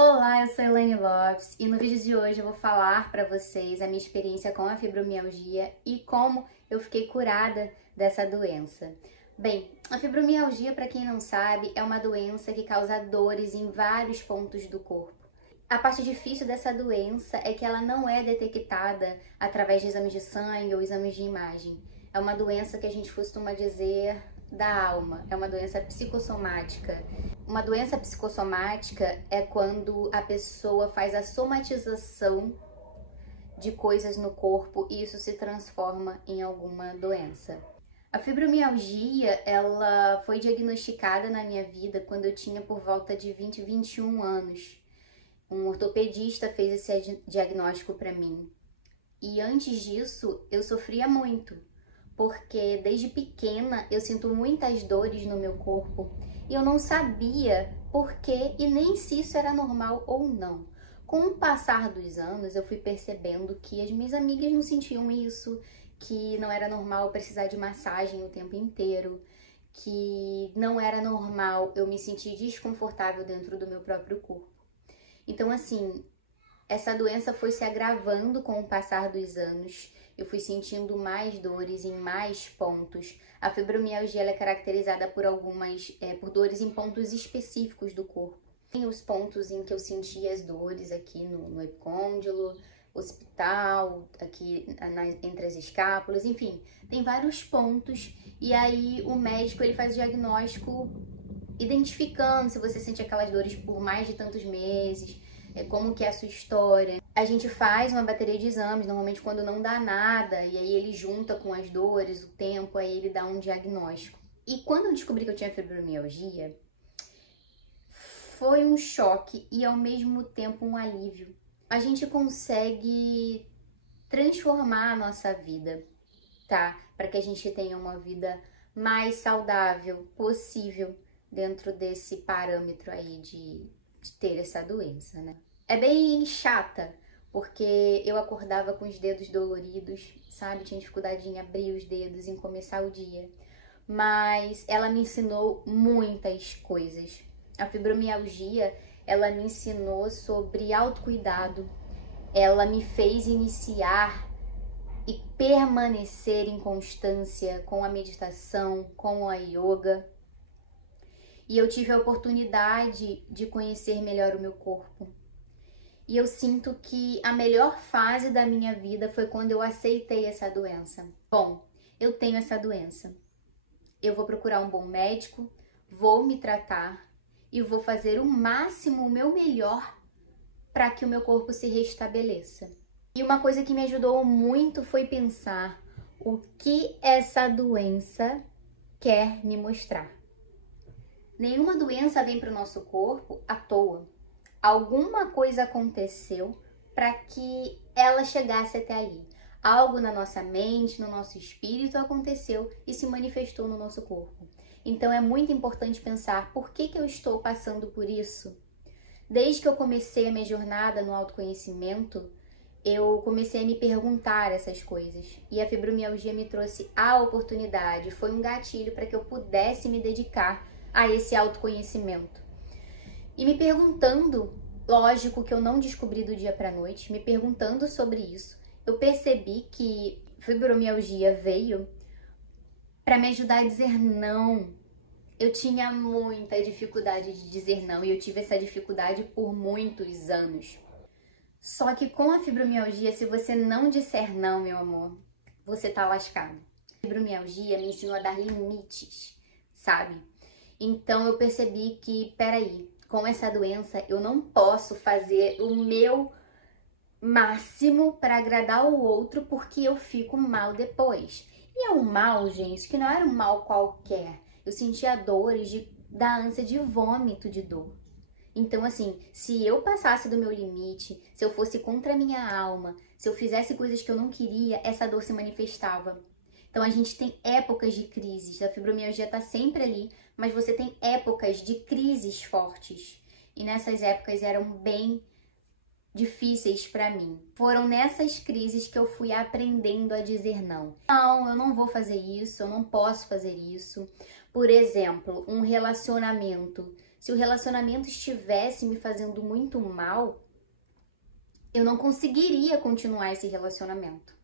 Olá, eu sou Elaine Lopes e no vídeo de hoje eu vou falar para vocês a minha experiência com a fibromialgia e como eu fiquei curada dessa doença. Bem, a fibromialgia, para quem não sabe, é uma doença que causa dores em vários pontos do corpo. A parte difícil dessa doença é que ela não é detectada através de exames de sangue ou exames de imagem. É uma doença que a gente costuma dizer da alma, é uma doença psicossomática. Uma doença psicossomática é quando a pessoa faz a somatização de coisas no corpo e isso se transforma em alguma doença. A fibromialgia, ela foi diagnosticada na minha vida quando eu tinha por volta de 20, 21 anos. Um ortopedista fez esse diagnóstico para mim. E antes disso, eu sofria muito, porque desde pequena eu sinto muitas dores no meu corpo e eu não sabia por quê e nem se isso era normal ou não. Com o passar dos anos, eu fui percebendo que as minhas amigas não sentiam isso, que não era normal precisar de massagem o tempo inteiro, que não era normal eu me sentir desconfortável dentro do meu próprio corpo. Então, assim, essa doença foi se agravando com o passar dos anos. Eu fui sentindo mais dores em mais pontos. A fibromialgia ela é caracterizada por por dores em pontos específicos do corpo. Tem os pontos em que eu sentia as dores aqui no epicôndilo, occipital, aqui entre as escápulas, enfim, tem vários pontos. E aí o médico ele faz o diagnóstico identificando se você sente aquelas dores por mais de tantos meses, como que é a sua história. A gente faz uma bateria de exames, normalmente quando não dá nada, e aí ele junta com as dores, o tempo, aí ele dá um diagnóstico. E quando eu descobri que eu tinha fibromialgia, foi um choque e ao mesmo tempo um alívio. A gente consegue transformar a nossa vida, tá? Para que a gente tenha uma vida mais saudável possível dentro desse parâmetro aí de ter essa doença, né? É bem chata, porque eu acordava com os dedos doloridos, sabe? Tinha dificuldade em abrir os dedos, em começar o dia. Mas ela me ensinou muitas coisas. A fibromialgia, ela me ensinou sobre autocuidado. Ela me fez iniciar e permanecer em constância com a meditação, com a yoga. E eu tive a oportunidade de conhecer melhor o meu corpo. E eu sinto que a melhor fase da minha vida foi quando eu aceitei essa doença. Bom, eu tenho essa doença. Eu vou procurar um bom médico, vou me tratar e vou fazer o máximo, o meu melhor para que o meu corpo se restabeleça. E uma coisa que me ajudou muito foi pensar o que essa doença quer me mostrar. Nenhuma doença vem para o nosso corpo à toa. Alguma coisa aconteceu para que ela chegasse até ali. Algo na nossa mente, no nosso espírito aconteceu e se manifestou no nosso corpo. Então é muito importante pensar por que eu estou passando por isso. Desde que eu comecei a minha jornada no autoconhecimento, eu comecei a me perguntar essas coisas. E a fibromialgia me trouxe a oportunidade, foi um gatilho para que eu pudesse me dedicar a esse autoconhecimento. E me perguntando, lógico que eu não descobri do dia para a noite, me perguntando sobre isso, eu percebi que fibromialgia veio para me ajudar a dizer não. Eu tinha muita dificuldade de dizer não e eu tive essa dificuldade por muitos anos. Só que com a fibromialgia, se você não disser não, meu amor, você tá lascado. A fibromialgia me ensinou a dar limites, sabe? Então eu percebi que, peraí, com essa doença eu não posso fazer o meu máximo para agradar o outro porque eu fico mal depois. E é um mal, gente, que não era um mal qualquer. Eu sentia dores da ânsia de vômito de dor. Então, assim, se eu passasse do meu limite, se eu fosse contra a minha alma, se eu fizesse coisas que eu não queria, essa dor se manifestava. Então, a gente tem épocas de crises. A fibromialgia está sempre ali, mas você tem épocas de crises fortes. E nessas épocas eram bem difíceis para mim. Foram nessas crises que eu fui aprendendo a dizer não. Não, eu não vou fazer isso, eu não posso fazer isso. Por exemplo, um relacionamento se o relacionamento estivesse me fazendo muito mal, eu não conseguiria continuar esse relacionamento.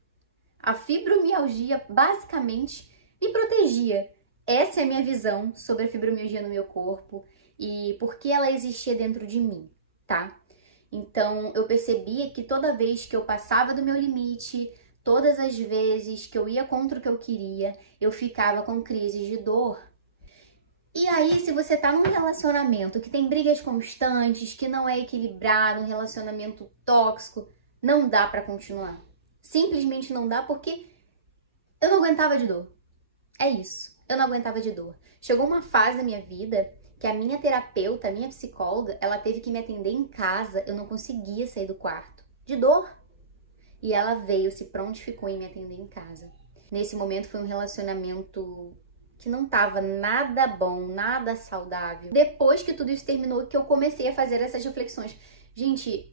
A fibromialgia basicamente me protegia. Essa é a minha visão sobre a fibromialgia no meu corpo e por que ela existia dentro de mim, tá? Então, eu percebia que toda vez que eu passava do meu limite, todas as vezes que eu ia contra o que eu queria, eu ficava com crises de dor. E aí, se você tá num relacionamento que tem brigas constantes, que não é equilibrado, um relacionamento tóxico, não dá pra continuar. Simplesmente não dá porque eu não aguentava de dor. É isso, eu não aguentava de dor. Chegou uma fase da minha vida que a minha terapeuta, a minha psicóloga, ela teve que me atender em casa, eu não conseguia sair do quarto, de dor. E ela veio, se prontificou em me atender em casa. Nesse momento foi um relacionamento que não tava nada bom, nada saudável. Depois que tudo isso terminou, que eu comecei a fazer essas reflexões. Gente,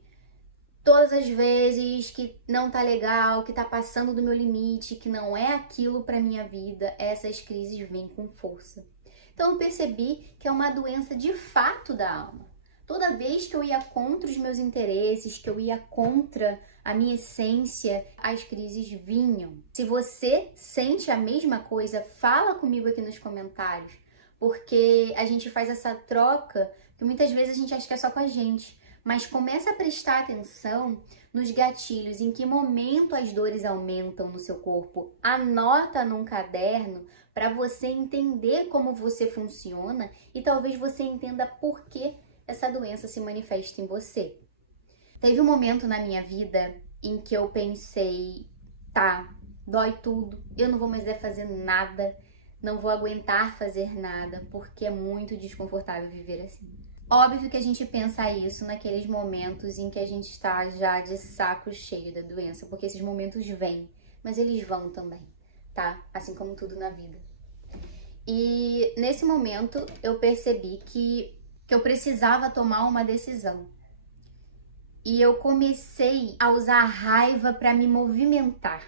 todas as vezes que não tá legal, que tá passando do meu limite, que não é aquilo pra minha vida, essas crises vêm com força. Então eu percebi que é uma doença de fato da alma. Toda vez que eu ia contra os meus interesses, que eu ia contra a minha essência, as crises vinham. Se você sente a mesma coisa, fala comigo aqui nos comentários, porque a gente faz essa troca, que muitas vezes a gente acha que é só com a gente, mas começa a prestar atenção nos gatilhos, em que momento as dores aumentam no seu corpo. Anota num caderno para você entender como você funciona e talvez você entenda por que essa doença se manifesta em você. Teve um momento na minha vida em que eu pensei, tá, dói tudo, eu não vou mais fazer nada, não vou aguentar fazer nada, porque é muito desconfortável viver assim. Óbvio que a gente pensa isso naqueles momentos em que a gente está já de saco cheio da doença, porque esses momentos vêm, mas eles vão também, tá? Assim como tudo na vida. E nesse momento eu percebi que eu precisava tomar uma decisão. E eu comecei a usar a raiva para me movimentar.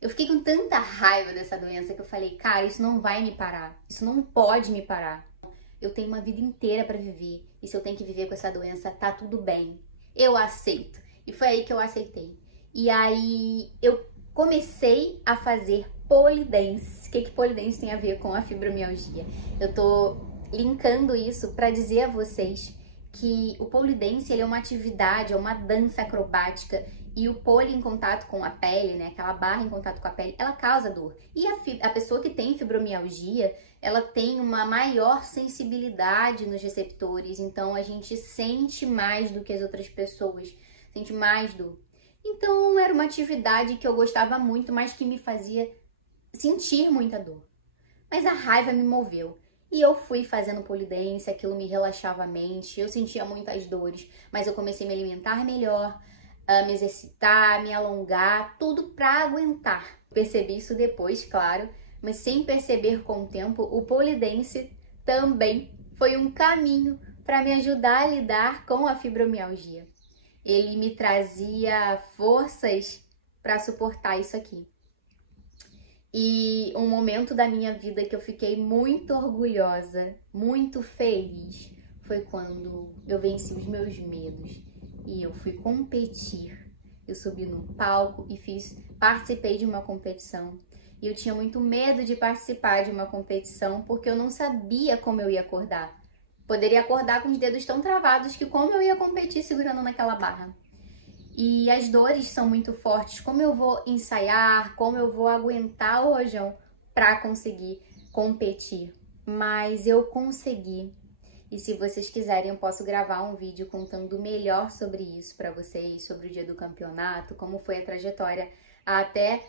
Eu fiquei com tanta raiva dessa doença que eu falei, cara, isso não vai me parar, isso não pode me parar. Eu tenho uma vida inteira para viver e se eu tenho que viver com essa doença, tá tudo bem. Eu aceito. E foi aí que eu aceitei. E aí eu comecei a fazer pole dance. O que pole dance tem a ver com a fibromialgia? Eu tô linkando isso para dizer a vocês que o pole dance ele é uma atividade, é uma dança acrobática e o pole em contato com a pele, né, aquela barra em contato com a pele, ela causa dor. E a pessoa que tem fibromialgia, ela tem uma maior sensibilidade nos receptores, então a gente sente mais do que as outras pessoas, sente mais dor. Então era uma atividade que eu gostava muito, mas que me fazia sentir muita dor. Mas a raiva me moveu. E eu fui fazendo pole dance, aquilo me relaxava a mente, eu sentia muitas dores, mas eu comecei a me alimentar melhor, a me exercitar, me alongar, tudo para aguentar. Percebi isso depois, claro, mas sem perceber com o tempo, o pole dance também foi um caminho para me ajudar a lidar com a fibromialgia. Ele me trazia forças para suportar isso aqui. E um momento da minha vida que eu fiquei muito orgulhosa, muito feliz, foi quando eu venci os meus medos e eu fui competir. Eu subi no palco e participei de uma competição. E eu tinha muito medo de participar de uma competição porque eu não sabia como eu ia acordar. Poderia acordar com os dedos tão travados que como eu ia competir segurando naquela barra. E as dores são muito fortes. Como eu vou ensaiar, como eu vou aguentar o rojão para conseguir competir? Mas eu consegui. E se vocês quiserem, eu posso gravar um vídeo contando melhor sobre isso para vocês, sobre o dia do campeonato, como foi a trajetória até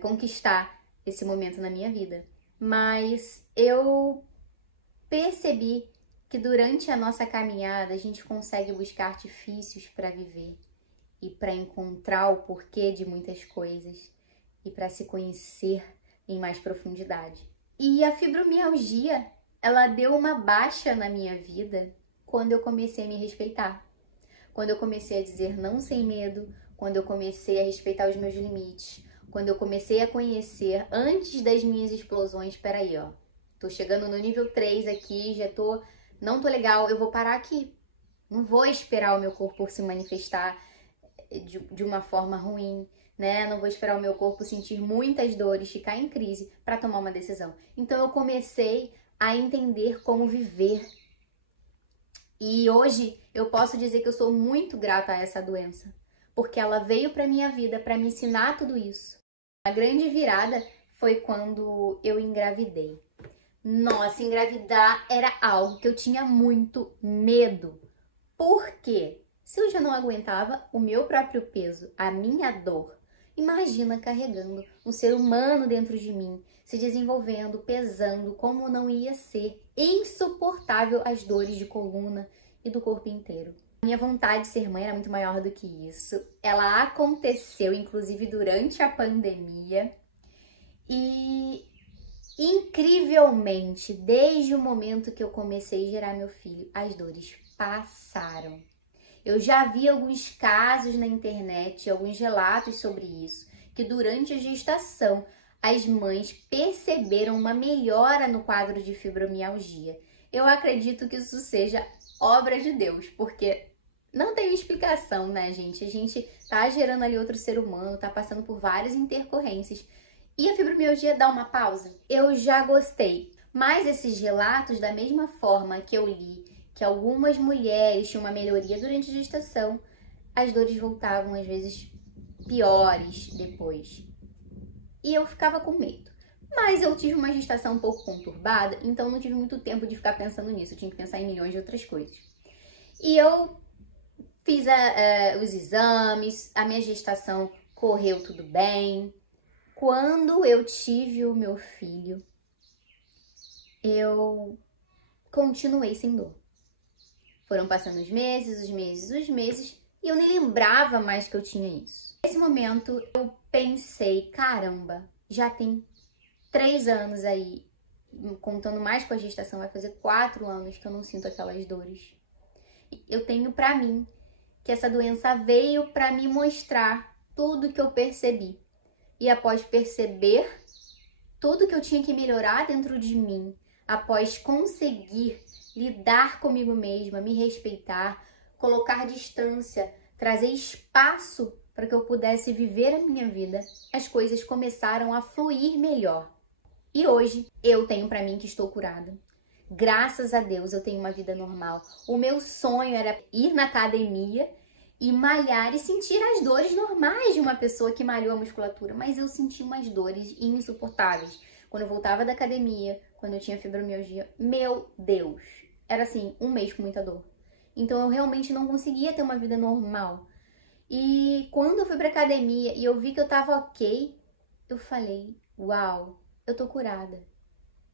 conquistar esse momento na minha vida. Mas eu percebi que durante a nossa caminhada a gente consegue buscar artifícios para viver e para encontrar o porquê de muitas coisas e para se conhecer em mais profundidade. E a fibromialgia, ela deu uma baixa na minha vida quando eu comecei a me respeitar. Quando eu comecei a dizer não sem medo, quando eu comecei a respeitar os meus limites, quando eu comecei a conhecer antes das minhas explosões, peraí, ó, tô chegando no nível 3 aqui, já tô não tô legal, eu vou parar aqui. Não vou esperar o meu corpo se manifestar de uma forma ruim, né? Não vou esperar o meu corpo sentir muitas dores, ficar em crise para tomar uma decisão. Então eu comecei a entender como viver. E hoje eu posso dizer que eu sou muito grata a essa doença, porque ela veio para minha vida para me ensinar tudo isso. A grande virada foi quando eu engravidei. Nossa, engravidar era algo que eu tinha muito medo. Por quê? Se eu já não aguentava o meu próprio peso, a minha dor, imagina carregando um ser humano dentro de mim, se desenvolvendo, pesando, como não ia ser insuportável as dores de coluna e do corpo inteiro. Minha vontade de ser mãe era muito maior do que isso. Ela aconteceu, inclusive, durante a pandemia. E, incrivelmente, desde o momento que eu comecei a gerar meu filho, as dores passaram. Eu já vi alguns casos na internet, alguns relatos sobre isso, que durante a gestação, as mães perceberam uma melhora no quadro de fibromialgia. Eu acredito que isso seja obra de Deus, porque não tem explicação, né, gente? A gente tá gerando ali outro ser humano, tá passando por várias intercorrências. E a fibromialgia dá uma pausa? Eu já gostei. Mas esses relatos, da mesma forma que eu li que algumas mulheres tinham uma melhoria durante a gestação, as dores voltavam, às vezes, piores depois. E eu ficava com medo. Mas eu tive uma gestação um pouco conturbada, então não tive muito tempo de ficar pensando nisso. Eu tinha que pensar em milhões de outras coisas. E eu fiz os exames, a minha gestação correu tudo bem. Quando eu tive o meu filho, eu continuei sem dor. Foram passando os meses, e eu nem lembrava mais que eu tinha isso. Nesse momento, eu pensei, caramba, já tem 3 anos aí, contando mais com a gestação, vai fazer 4 anos que eu não sinto aquelas dores. Eu tenho pra mim que essa doença veio pra me mostrar tudo que eu percebi. E após perceber tudo que eu tinha que melhorar dentro de mim, após conseguir lidar comigo mesma, me respeitar, colocar distância, trazer espaço para que eu pudesse viver a minha vida, as coisas começaram a fluir melhor. E hoje eu tenho para mim que estou curada. Graças a Deus eu tenho uma vida normal. O meu sonho era ir na academia e malhar e sentir as dores normais de uma pessoa que malhou a musculatura, mas eu senti umas dores insuportáveis. Quando eu voltava da academia, quando eu tinha fibromialgia, meu Deus, era assim, um mês com muita dor. Então eu realmente não conseguia ter uma vida normal. E quando eu fui pra academia e eu vi que eu tava ok, eu falei, uau, eu tô curada.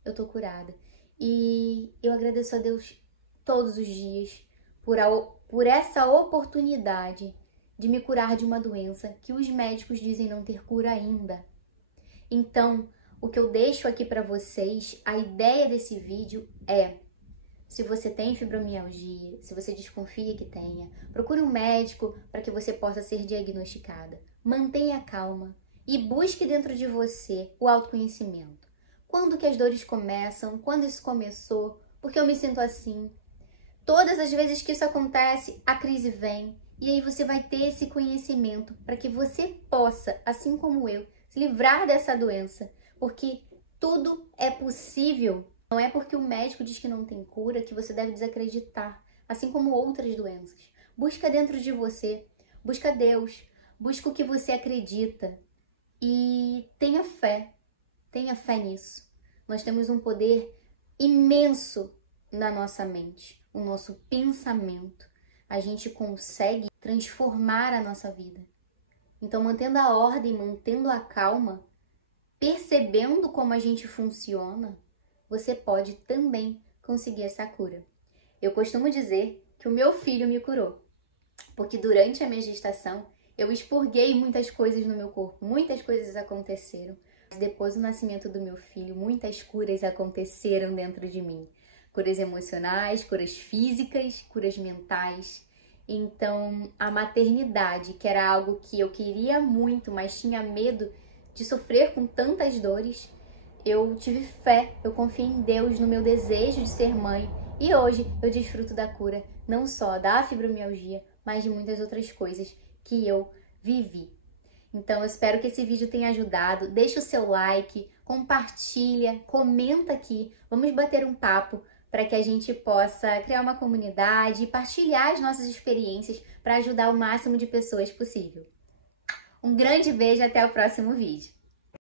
Eu tô curada. E eu agradeço a Deus todos os dias por essa oportunidade de me curar de uma doença que os médicos dizem não ter cura ainda. Então, o que eu deixo aqui para vocês, a ideia desse vídeo é: se você tem fibromialgia, se você desconfia que tenha, procure um médico para que você possa ser diagnosticada. Mantenha calma e busque dentro de você o autoconhecimento. Quando que as dores começam? Quando isso começou? Por que eu me sinto assim? Todas as vezes que isso acontece, a crise vem. E aí você vai ter esse conhecimento para que você possa, assim como eu, se livrar dessa doença. Porque tudo é possível. Não é porque o médico diz que não tem cura que você deve desacreditar. Assim como outras doenças. Busca dentro de você. Busca Deus. Busca o que você acredita. E tenha fé. Tenha fé nisso. Nós temos um poder imenso na nossa mente, o nosso pensamento. A gente consegue transformar a nossa vida. Então, mantendo a ordem, mantendo a calma, percebendo como a gente funciona, você pode também conseguir essa cura. Eu costumo dizer que o meu filho me curou, porque durante a minha gestação eu expurguei muitas coisas no meu corpo, muitas coisas aconteceram. Depois do nascimento do meu filho, muitas curas aconteceram dentro de mim. Curas emocionais, curas físicas, curas mentais. Então, a maternidade, que era algo que eu queria muito, mas tinha medo de sofrer com tantas dores, eu tive fé, eu confiei em Deus, no meu desejo de ser mãe E hoje eu desfruto da cura não só da fibromialgia, mas de muitas outras coisas que eu vivi. Então eu espero que esse vídeo tenha ajudado. Deixa o seu like, compartilha, comenta aqui. Vamos bater um papo para que a gente possa criar uma comunidade e partilhar as nossas experiências para ajudar o máximo de pessoas possível. Um grande beijo, até o próximo vídeo.